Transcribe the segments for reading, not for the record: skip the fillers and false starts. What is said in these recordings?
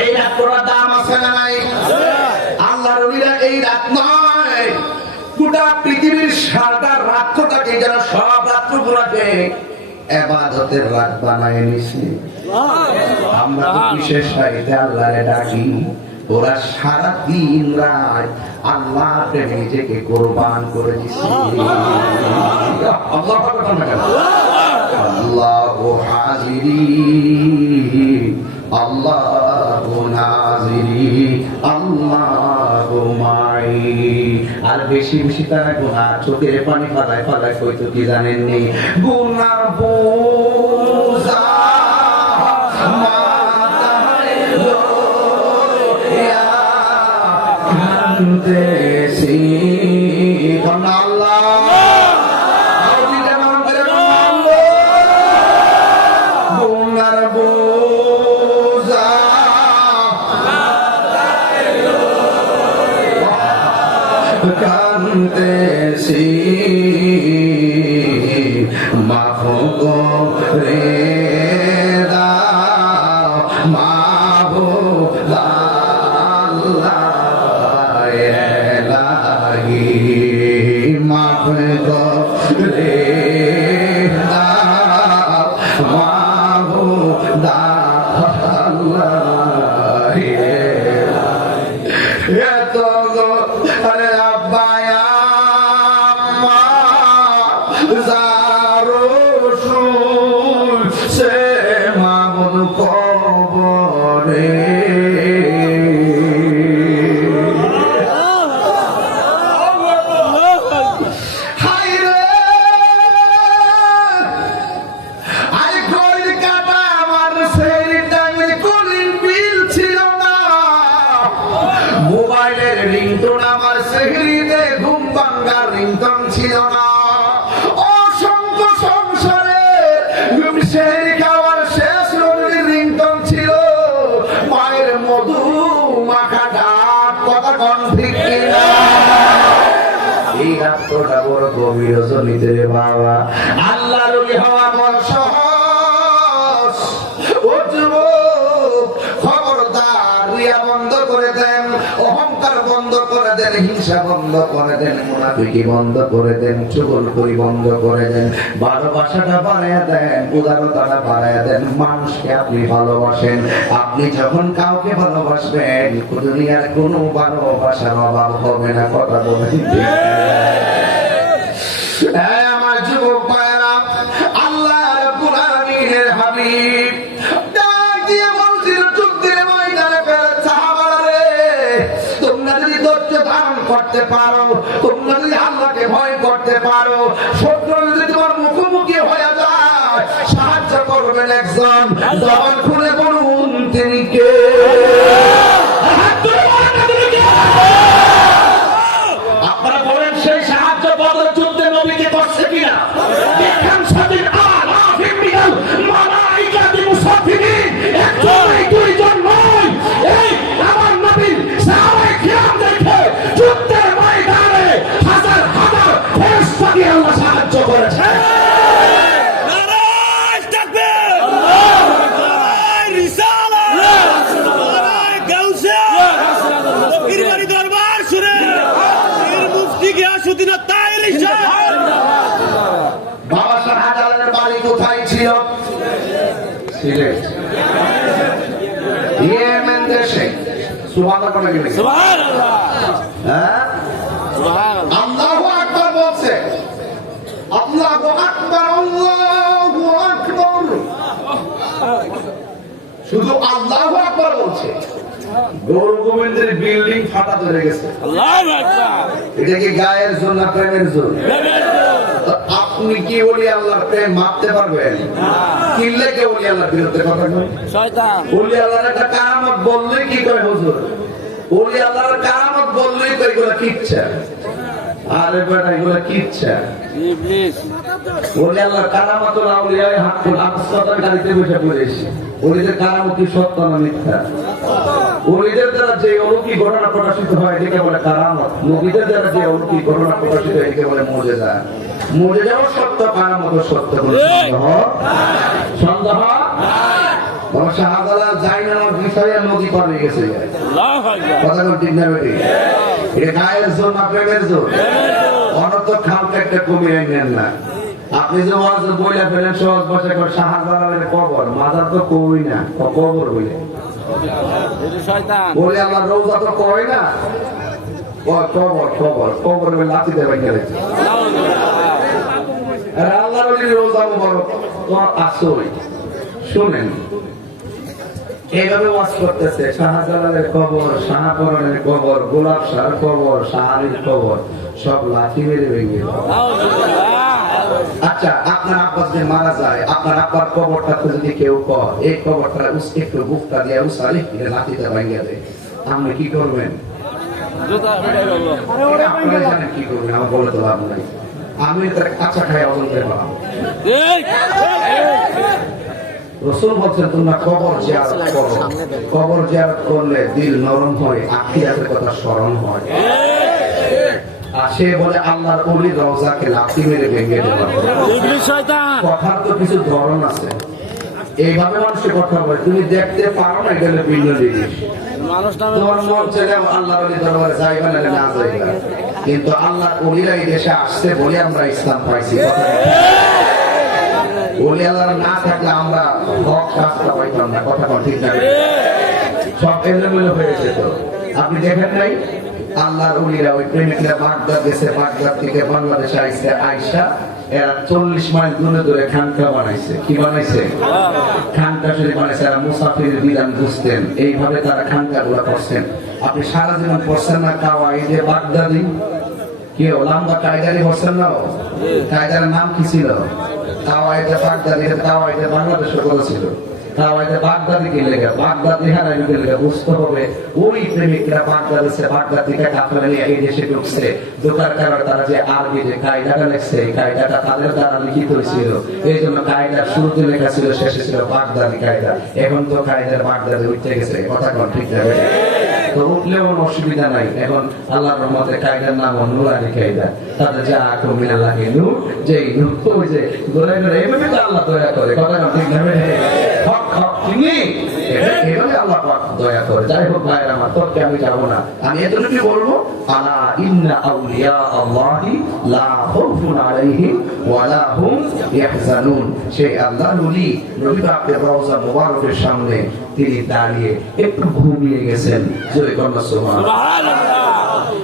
এই রাতটার দাম আছে না নাই? আল্লাহর ওলিরা এই রাত নয়, গোটা পৃথিবীর সারা রাত্রটাকে যারা সব রাত্রগুলোকে ইবাদতের রাত বানায় নিছে। আমরা তো বিশেষ সাইতে আল্লাহরে ডাকি, ওরা সারা দিন রাত আল্লাহকে নিজেকে কোরবান করে দিছে। আল্লাহ পাক কথা কেন? আল্লাহু হাজিরি আল্লাহু নাজিরি আল্লাহু মাই। আর বেশি বেশি তারা গুনাহ চোখের পানি ফালায় ফালায় কইতো কি জানেননি? গুনাহ বোঝা মাথায় লইয়া কান্দেছি। আল্লাহ কান্দেছি মাফ করে দাও মাহবুব আল্লাহ এলাহি, মাফ করে দাও মাহবুব আল্লাহ এত আরে আব্বায়া জারুল সে মামুন কবরে মোবাইলের রিংটোন আমার সেহরিতে ঘুম ভাঙার রিংটোন ছিল না। অসংখ্য সংসারের সেহরি খাওয়ার শেষ রিংটোন ছিল মায়ের মধু মাখা ডাক। কথা কোন ঠিক কিনা? এই রাতটা বড় গভীর রজনীতে রে বাবা। আল্লাহর ওলি হওয়া বড় সহজ। ও যুবক খবরদার, রিয়া বন্ধ করে দেন, অহংকার বন্ধ করে দেন, হিংসা বন্ধ করে দেন, মুনাফিকি বন্ধ করে দেন, চুগলখড়ি বন্ধ করে দেন, ভালোবাসাটা বাড়াইয়া দেন, উদারতাটা বাড়াইয়া দেন। মানুষকে আপনি ভালোবাসেন। আপনি যখন কাউকে ভালোবাসবেন দুনিয়ার কোনো ভালোবাসার অভাব হবে না। কথা বলেন আমার যুবক ভাইয়েরা, আল্লাহ রাব্বুল আলামিনের হাবিব ডাক দিয়ে বলছিল যুদ্ধের ময়দানে ফেলে সাহাবারা রে, তোমরা যদি ধৈর্য ধারণ করতে পারো, তোমরা যদি আল্লাহকে ভয় করতে পারো, শত্রু যদি তোমার মুখোমুখি হয়ে যায়, সাহায্য করবেন একজন। জবান খুলে বলুন তিনি কে? আপনারা বলেন সেই সাহায্য বদর যুদ্ধে নবীকে করছে কিনা? দেখান স্বাধীন দুইজন নয়, এই আমার নবীর সাহাবায়ে কিরাম দেখে যুদ্ধের ময়দানে হাজার হাজার ফেরেশতা দিয়ে আল্লাহ সাহায্য করেছে। নারায়ে তাকবীর, নারায়ে রিসালাত, নারায়ে গাউসে, পীরবাড়ি দরবার শুনে পীর মুফতি গিয়াসউদ্দিন তাইরি সাহেব। বাবা শাহজালালের বাড়ি কোথায় ছিল? সিলেট, ইয়েমেন দেশে। সুবহানাল্লাহ বলে কি? সুবহানাল্লাহ। হ্যাঁ, সুবহানাল্লাহ। আল্লাহু আকবার বলছে। আল্লাহু আকবার, আল্লাহু আকবার। শুধু আল্লাহু আকবার বলছে। গৌর গোবিন্দের বিল্ডিং ফাটা ধরে গেছে। আল্লাহু আকবার। এটা কি গায়ের জোর না প্রেমের জোর? প্রেমের জোর। আপনি কি ওলি আল্লাহর প্রেম মাপতে পারবেন? কিনলে কে ওলি আল্লাহর বিরুদ্ধে কথা কয়? শয়তান। ওলি আল্লাহর একটা কারামত বললেই কি কয় হুজুর? ওলি আল্লাহর কারামত বললেই তো এগুলা কিচ্ছা। আরে বেটা এগুলা কিচ্ছা। ইবলিস। ওলি আল্লাহর কারামতুল আউলিয়া হাক্কুল আকসার গাড়িতে বসে পড়েছে। ওলিদের কারামত কি সত্য না মিথ্যা? ওলিদের দ্বারা যে অলৌকিক ঘটনা প্রকাশিত হয় এটাকে বলে কারামত। নবীদের দ্বারা যে অলৌকিক ঘটনা প্রকাশিত হয় এটাকে বলে মুজিজা। মুজিজাও সত্য, কারামতও সত্য। সন্দেহ শাহজালাল যাই না আমার বিষয়ে নদী পার হয়ে গেছে কথা কোন ঠিক না বেটি এটা গায়ের জোর না প্রেমের জোর অনত খালটা একটা কমিয়ে নেন না আপনি যে ওয়াজ বইলা ফেলেন সহজ ভাষা করে শাহজালালের কবর মাজার তো কই না কবর বলে বলে আমার রোজা তো কই না কবর কবর কবর বলে লাঠি দেবেন গেলে আর আল্লাহর ওলি রোজা বড় আসই শুনেন এইভাবে ওয়াজ করতেছে শাহজালালের কবর শাহপরনের কবর গোলাপ শাহর কবর শাহারির কবর সব লাঠি মেরে ভেঙে আচ্ছা আপনার আব্বা যদি মারা যায় আপনার আব্বার কবরটা যদি কেউ কর এই কবরটা একটু বুকটা দিয়ে উসালি লাঠিতে ভেঙে দেয় আপনি কি করবেন আপনারা জানেন কি করবেন আমার বলে তো লাভ নাই আমি তার কাঁচা খাই অজন্ত পেলাম রাসূল বলছেন তোমরা কবর জিয়ারত করো কবর জিয়ারত করলে দিল নরম হয় আখিরাতের কথা স্মরণ হয় আর সে বলে আল্লাহর ওলি রওজাকে লাথি মেরে ভেঙে দেওয়া কথার তো কিছু ধরন আছে এইভাবে মানুষের কথা বলে তুমি দেখতে পারো না এটা ভিন্ন জিনিস তোমার মন চাইলে আল্লাহর ওলি দরবারে যাইবা না না যাইবা কিন্তু আল্লাহর ওলিরা এই দেশে আসছে বলে আমরা ইসলাম পাইছি ওলি আল্লাহর না থাকলে আমরা হক রাস্তা পাইতাম না কথা ঠিক না সব এলোমেলো হয়েছে তো আপনি দেখেন নাই আল্লাহর ওলিরা ওই প্রেমিকরা বাগদাদ গেছে বাগদাদ থেকে বাংলাদেশে আইসে আইসা এরা 40 মাইল দূরে দূরে খানকা বানাইছে কি বানাইছে খানকা শরীফ বানাইছে এরা মুসাফিরের বিধান বুঝতেন এইভাবে তারা খানকা গুলা করছেন আপনি সারা জীবন পড়ছেন না কাওয়াইদে বাগদাদি কি লম্বা কায়দারি পড়ছেন না কায়দার নাম কি ছিল কাওয়াইদে বাগদাদি কাওয়াইদে বাংলাদেশে বলেছিল কাওয়াইদে বাগদাদি কি লেখা বাগদাদি হারাই লেখা বুঝতে হবে ওই প্রেমিকরা বাগদাদেশে বাগদাদ থেকে কাফেরা নিয়ে এই দেশে ঢুকছে ঢোকার কারণে তারা যে আরবি যে কায়দাটা লেখছে এই কায়দাটা তাদের দ্বারা লিখিত হয়েছিল এই জন্য কায়দার শুরুতে লেখা ছিল শেষে ছিল বাগদাদি কায়দা এখন তো কায়দার বাগদাদি উঠতে গেছে কথা কোন ঠিক যাবে তো উঠলেও কোনো অসুবিধা নাই এখন আল্লাহর রহমতে কায়দার নাম নুরানি কায়দা তাদের যা আক্রমণ লাগে নূর যে নূর ওই যে গোলে গোলে এভাবে তো আল্লাহ দয়া করে কথা কোন ঠিক যাবে হক হক তিনি এভাবে আল্লাহ পাক দয়া করে যাই হোক ভাইরা আমার তোকে আমি যাবো না আমি এতটুকু বলবো আলা ইন্না আউলিয়া আল্লাহি লা খাউফুন আলাইহিম ওয়া লা হুম ইয়াহজানুন সেই আল্লাহর ওলি নবী পাকের রওজা মুবারকের সামনে তিনি দাঁড়িয়ে একটু ঘুমিয়ে গেছেন জয় কন্যা সুবহানাল্লাহ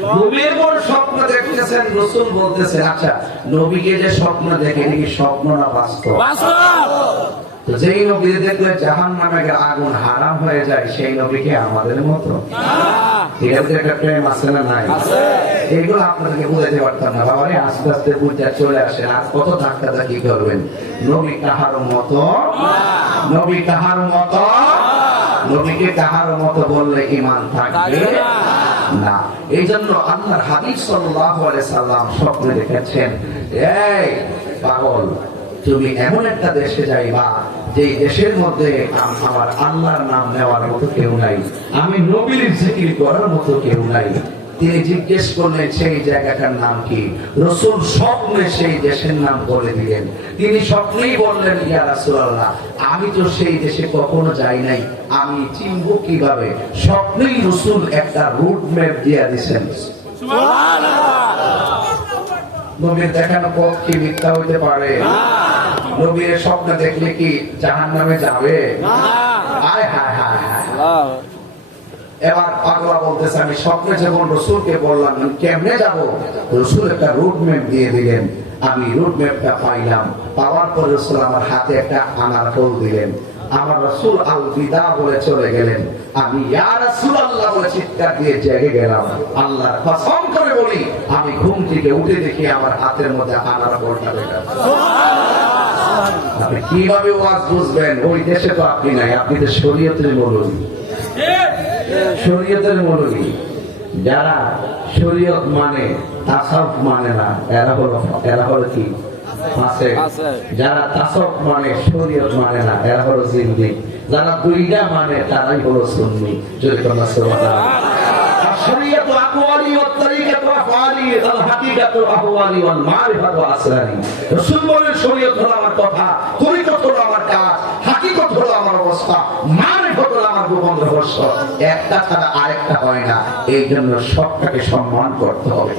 ঘুমিয়ে পর স্বপ্ন দেখতেছেন রাসূল বলতেছেন আচ্ছা নবীকে যে স্বপ্ন দেখে নাকি স্বপ্ন না বাস্তব তো যেই নবী দেখলে জাহান্নামের আগুন হারাম হয়ে যায় সেই নবীকে আমাদের মতো এটাতে একটা প্রেম আছে না নাই এইগুলো আপনাদেরকে বুঝাইতে পারতাম না বাবা রে আস্তে আস্তে বুঝতে চলে আসেন আর কত ধাক্কা কি করবেন নবী কাহার মতো নবী কাহার মতো নবীকে কাহার মতো বললে ঈমান থাকবে না এই জন্য আল্লাহর হাবিব সাল্লাল্লাহু আলাইহি সাল্লাম স্বপ্নে দেখেছেন এই পাগল তুমি এমন একটা দেশে যাইবা যে দেশের মধ্যে আমার আল্লাহর নাম নেওয়ার মতো কেউ নাই আমি নবীর জিকির করার মতো কেউ নাই তিনি জিজ্ঞেস করলেন সেই জায়গাটার নাম কি রাসূল স্বপ্নে সেই দেশের নাম বলে দিলেন তিনি স্বপ্নেই বললেন ইয়া রাসূলুল্লাহ আমি তো সেই দেশে কখনো যাই নাই আমি চিনবো কিভাবে স্বপ্নেই রাসূল একটা রুট ম্যাপ দিয়ে দিয়েছেন সুবহানাল্লাহ নবীর দেখানো পথ কি মিথ্যা হইতে পারে নবীর স্বপ্ন দেখলে কি জাহান্নামে যাবে হায় হায় হায় হায় এবার পাগলা বলতেছে আমি স্বপ্নে যখন রাসূলকে বললাম কেমনে যাব রাসূল একটা রুট ম্যাপ দিয়ে দিলেন আমি রুট ম্যাপটা পাইলাম পাওয়ার পর রাসূল আমার হাতে একটা আনার ফল দিলেন আমার রাসূল আল বিদা বলে চলে গেলেন আমি ইয়া রাসূলুল্লাহ বলে চিৎকার দিয়ে জেগে গেলাম আল্লাহর কসম করে বলি আমি ঘুম থেকে উঠে দেখি আমার হাতের মধ্যে আনার ফলটা লেখা আপনি কিভাবে ওয়াজ বুঝবেন ওই দেশে তো আপনি নাই আপনি তো শরীয়তের মৌলবী শরীয়তের মৌলবী যারা শরীয়ত মানে তাসাউফ মানে না এরা হলো কি যারা তাসাউফ মানে শরীয়ত মানে না এরা হলো জিন্দিক যারা দুইটা মানে তারাই হলো সুন্নি যদি তোমরা শরীয়ত আকওয়ালি ওয়া তরিকাতু আফআলি আল হাকিকাতু আহওয়ালি ওয়াল মারিফাতু আসরারি রাসূল বলেন শরীয়ত হলো আমার কথা তরিকত হলো আমার কাজ হাকিকত হলো আমার অবস্থা, মারিফাতুল আমার গোপন রহস্য, একটা ছাড়া আরেকটা হয় না। এই জন্য সবটাকে সম্মান করতে হবে।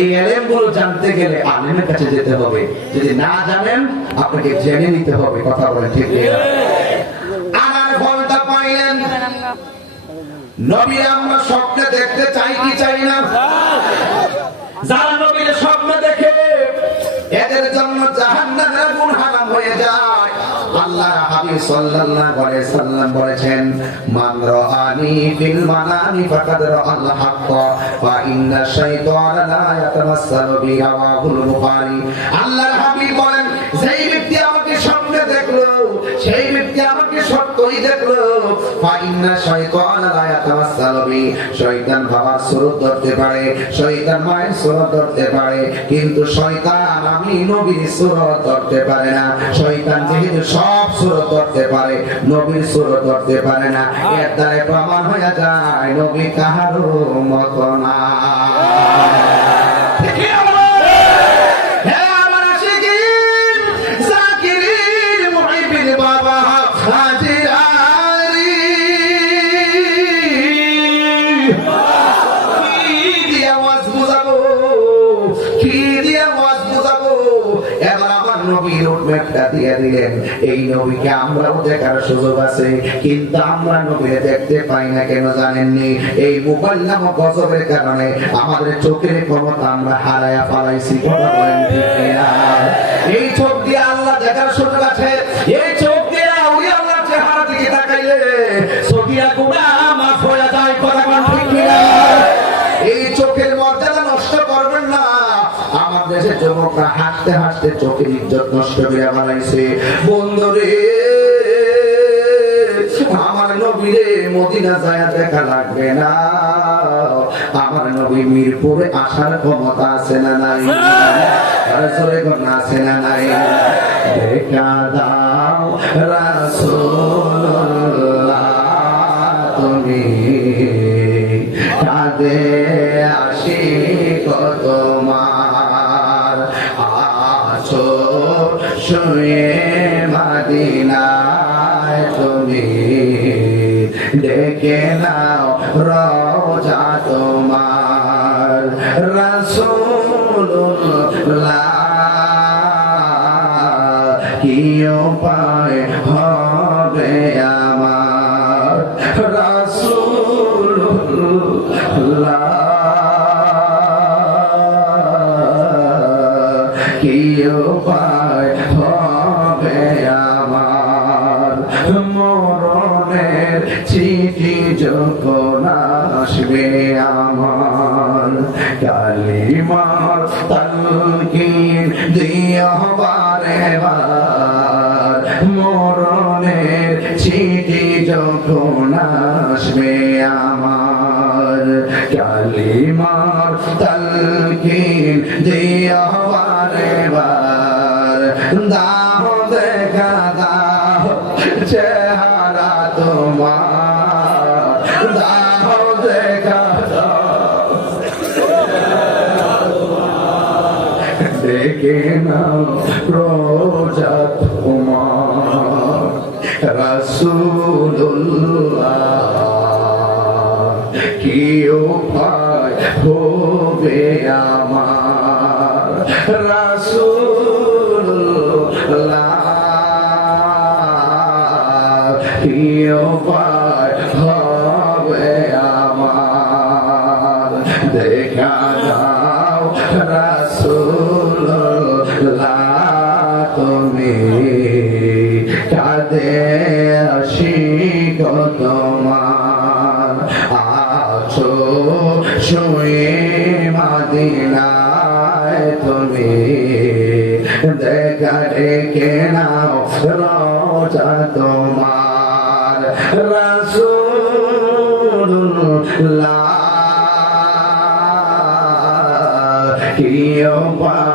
এই এলেমগুলো জানতে গেলে আলেমের কাছে যেতে হবে, যদি না জানেন আপনাকে জেনে নিতে হবে। কথা বলেন ঠিক কিনা? আনার ফলটা পাইলেন। নবী আমরা স্বপ্নে দেখতে চাই কি চাই না? যারা নবীর স্বপ্ন দেখে এদের জন্য জাহান্নামের আগুন হারাম হয়ে যায়। আল্লাহর হাবিব সাল্লাল্লাহু আলাইহি সাল্লাম বলেছেন, মান রাআনি ফিল মানামি ফাকাদ রাআল হক ওয়া ইন্না শাইতানা লা ইয়াতামাসসালু বি রাওয়াহুল বুখারী। আল্লাহর হাবিব বলেন, যেই ব্যক্তি আমাকে স্বপ্নে দেখলো সেই ব্যক্তি আমাকে সত্যই দেখলো। ওয়া ইন্না শাইতানা লা ইয়াতামাসসালু বি, শয়তান বাবার সুরত ধরতে পারে, শয়তান মায়ের সুরত ধরতে পারে, কিন্তু শয়তান আমি নবীর সুরত ধরতে পারে না। শয়তান যেহেতু সব সুরত ধরতে পারে, নবীর সুরত ধরতে পারে না। এর দ্বারা প্রমাণ হয়ে যায় নবী কাহারও মত না। এই নবীকে আমরাও দেখার সুযোগ আছে, কিন্তু আমরা নবীকে দেখতে পাই না। কেন জানেননি? এই মোবাইল নামক গজবের কারণে আমাদের চোখের ক্ষমতা আমরা হারায়া পালাইছি। কথা বলেন ঠিক কিনা? এই চোখ দিয়ে আল্লাহ দেখার সুযোগ আছে। এই চোখ দিয়ে ওই আল্লাহর চেহারা দিকে তাকাইলে সগীরা গুনাহ মাফ হয়ে যায়। কথা বলেন ঠিক কিনা? এই চোখের মর্যাদা নষ্ট করবেন না। আমার দেশের যুবকরা হাসতে হাসতে চোখের ইজ্জত নষ্ট করে বানাইছে। বন্ধুরে, আমার নবীরে মদিনা যায় দেখা লাগবে না। আমার নবী মিরপুরে আসার ক্ষমতা আছে না নাই? আছে না নাই? দেখা দাও রাসূলুল্লাহ, তুমি কাঁদে আসি কত মার, আছো শুয়ে মদিনায় তুমি, ডেকে নাও রওজা তোমার। রাসূলুল্লাহ কি উপায় হবে আমার? রাসূলুল্লাহ কি উপায় হবে আমার? মরণের চিঠি যখন আসবে আমার, কালিমার তালকিন দিও বারে বার। মরণের চিঠি যখন আসবে আমার, কালিমার তালকিন দিও বারে বার। দাও দেখা দাও চেহারা তোমার, দাও দেখা দাও, দেখে নাও রোজা তোমার। রাসূলুল্লাহ কি উপায় হবে আমার? রাসূলুল্লাহ কি উপায় হবে আমার? দেখা দাও রাসূলুল্লাহ তুমি, কাঁদে আসি গো তোমার। আছো শুয়ে মদিনায় তুমি, দেখা ডেকে নাও রওজা তোমার। রাসূলুল্লাহ কি উপায়